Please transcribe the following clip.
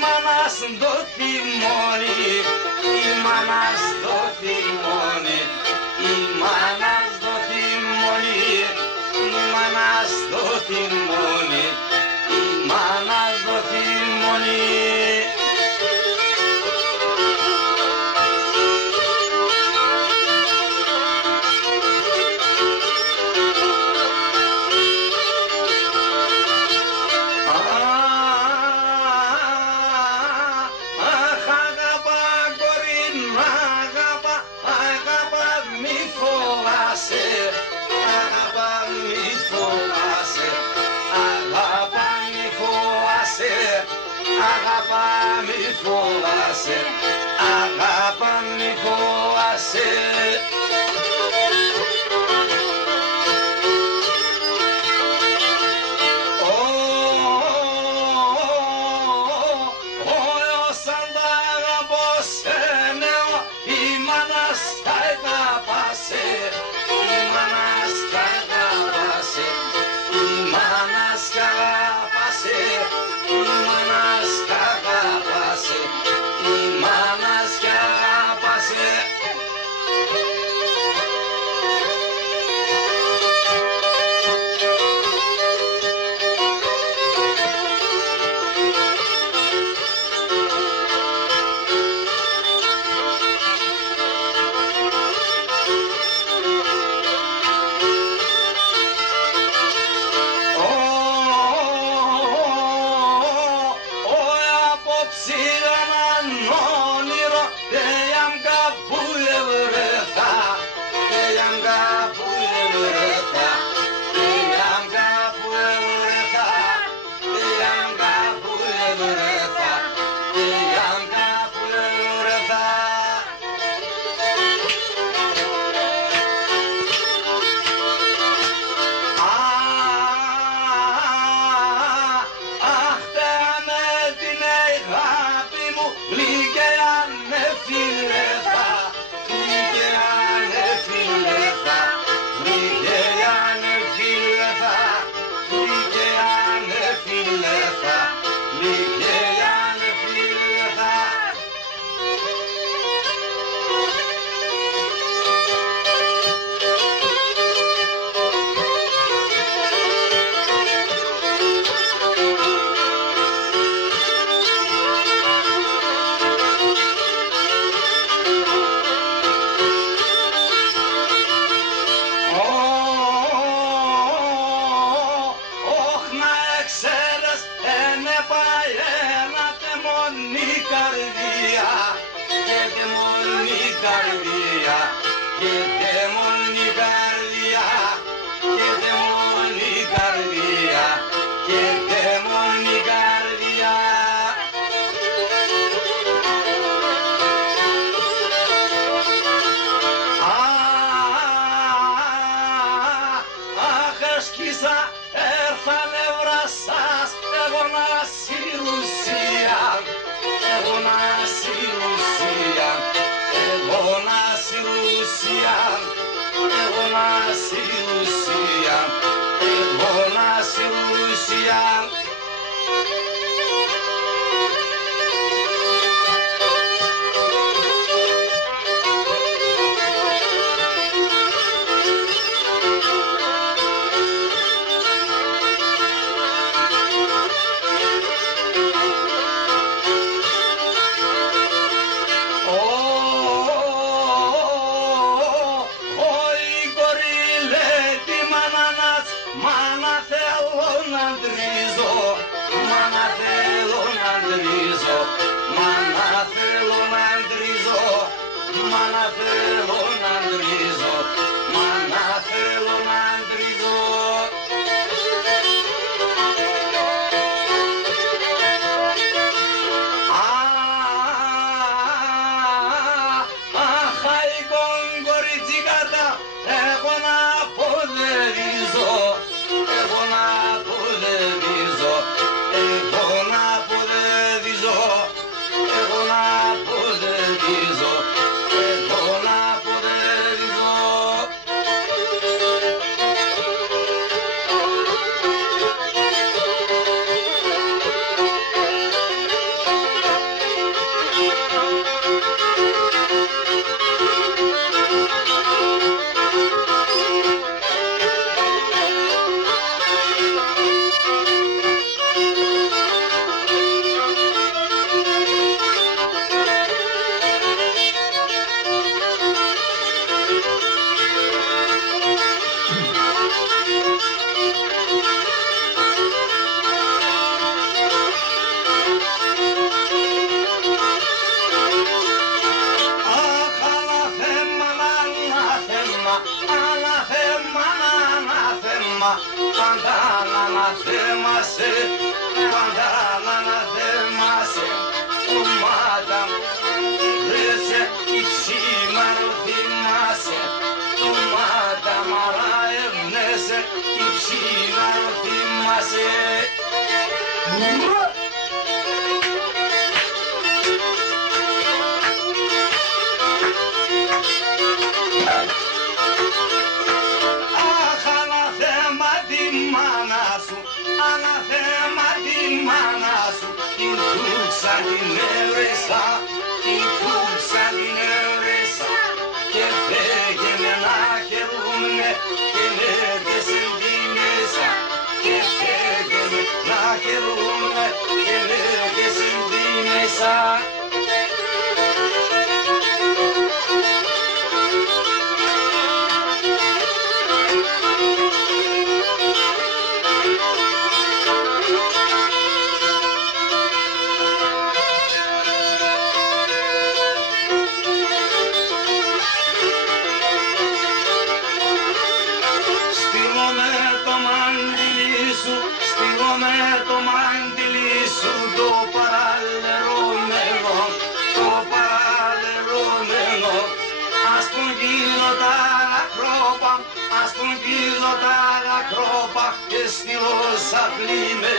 μάνα στο τιμόνι, η μάνα στο τιμόνι, η μάνα στο τιμόνι, η μάνα στο τιμόνι, η μάνα στο τιμόνι. Αγάπα μη φοβάσαι, αγάπα μη φοβάσαι. Σαν τα αγαπώ σε νέο, η μάνα στα αγαπάσε, η μάνα στα αγαπάσε, η μάνα στα αγαπάσε, η μάνα στα αγαπάσε, η μάνα στα αγαπάσε. Εγώ να αποδεδίζω αναθέμασε, πάντα αναθέμασε, ο μάταν, βρέσε η ψήμαρο θυμάσαι, ο μάτα μαρά ευνέσε, η ψήμαρο θυμάσαι. Αχ, αναθέμα τη μάνα σου, αναθέμα τη μάνα σου, η τούξα την έβρεσα, η τούξα την έβρεσα, και φέγγαινε να χαιρούνε και λέγεσαι τη μέσα, και φέγγαινε να χαιρούνε και λέγεσαι τη μέσα. Το μάντιλι σου το παραλερωμένο, το παραλερωμένο. Ας τον γύρω τα ακρόπα, ας τον γύρω τα ακρόπα και στυλός απλή με